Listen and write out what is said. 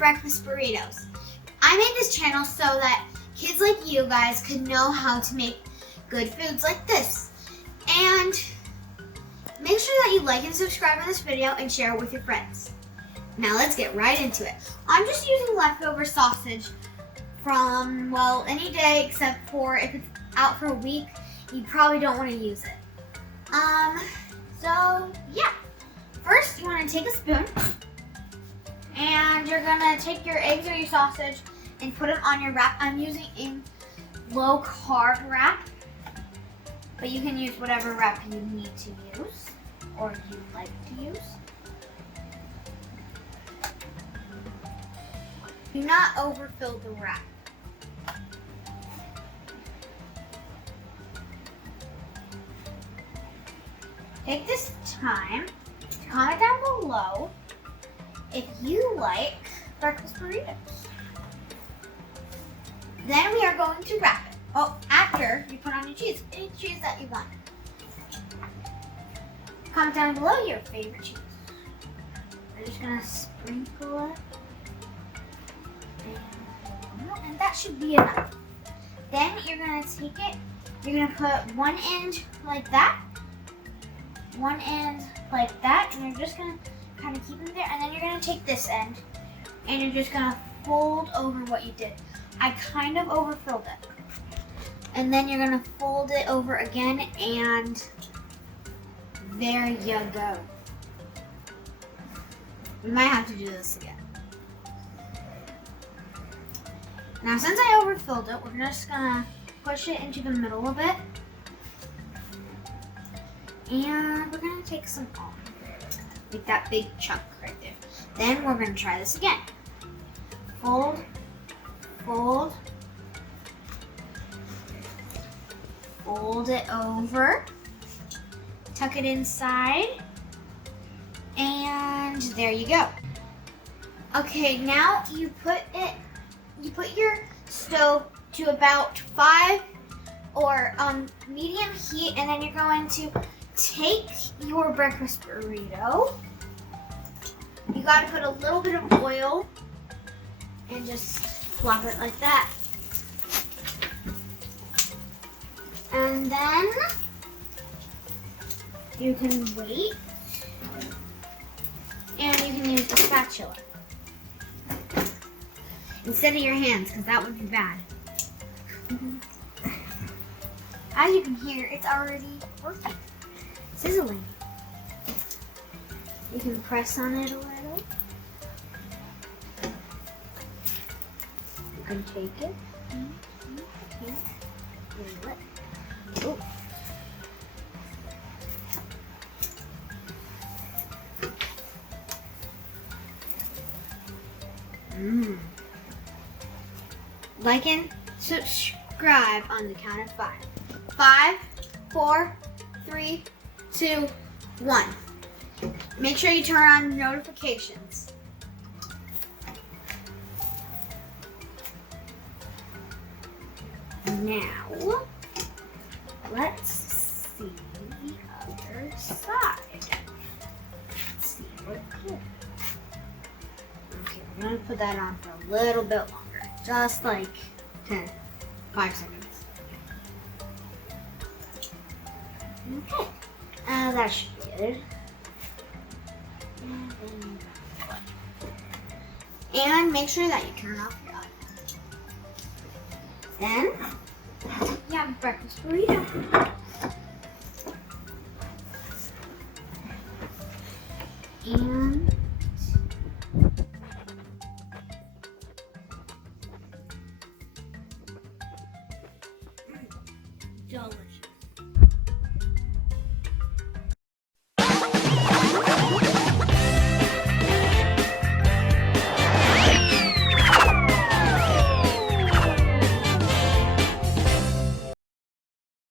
breakfast burritos. I made this channel so that kids like you guys could know how to make good foods like this. And make sure that you like and subscribe on this video and share it with your friends. Now let's get right into it. I'm just using leftover sausage from, well, any day except for if it's out for a week, you probably don't want to use it. So yeah. First, you want to take a spoon and you're going to take your eggs or your sausage and put them on your wrap. I'm using a low carb wrap, but you can use whatever wrap you need to use or you like to use. Do not overfill the wrap. Take this time to comment down below if you like breakfast burritos. Then we are going to wrap it. Oh, after you put on your cheese, any cheese that you want. Comment down below your favorite cheese. We're just gonna sprinkle it. And that should be enough. Then you're gonna take it, you're gonna put one end like that, one end like that, and you're just gonna kind of keep them there, and then you're gonna take this end, and you're just gonna fold over what you did. I kind of overfilled it. And then you're gonna fold it over again, and there you go. We might have to do this again. Now, since I overfilled it, we're just gonna push it into the middle a bit. And we're gonna take some off, like that big chunk right there. Then we're gonna try this again. Fold, fold, fold it over, tuck it inside, and there you go. Okay, now you put your stove to about 5 or medium heat, and then you're going to take your breakfast burrito. You gotta put a little bit of oil and just flop it like that. And then you can wait, and you can use a spatula instead of your hands, because that would be bad. As you can hear, it's already working. Sizzling. You can press on it a little. You can take it. Oh. Like and subscribe on the count of 5. 5, 4, 3, 2, 1. Make sure you turn on notifications. Now, let's see the other side. Let's see what it did. Okay, we're going to put that on for a little bit longer. Just like 5 seconds. Okay, that should be good. And make sure that you turn off your oven. Then, you have a breakfast burrito. And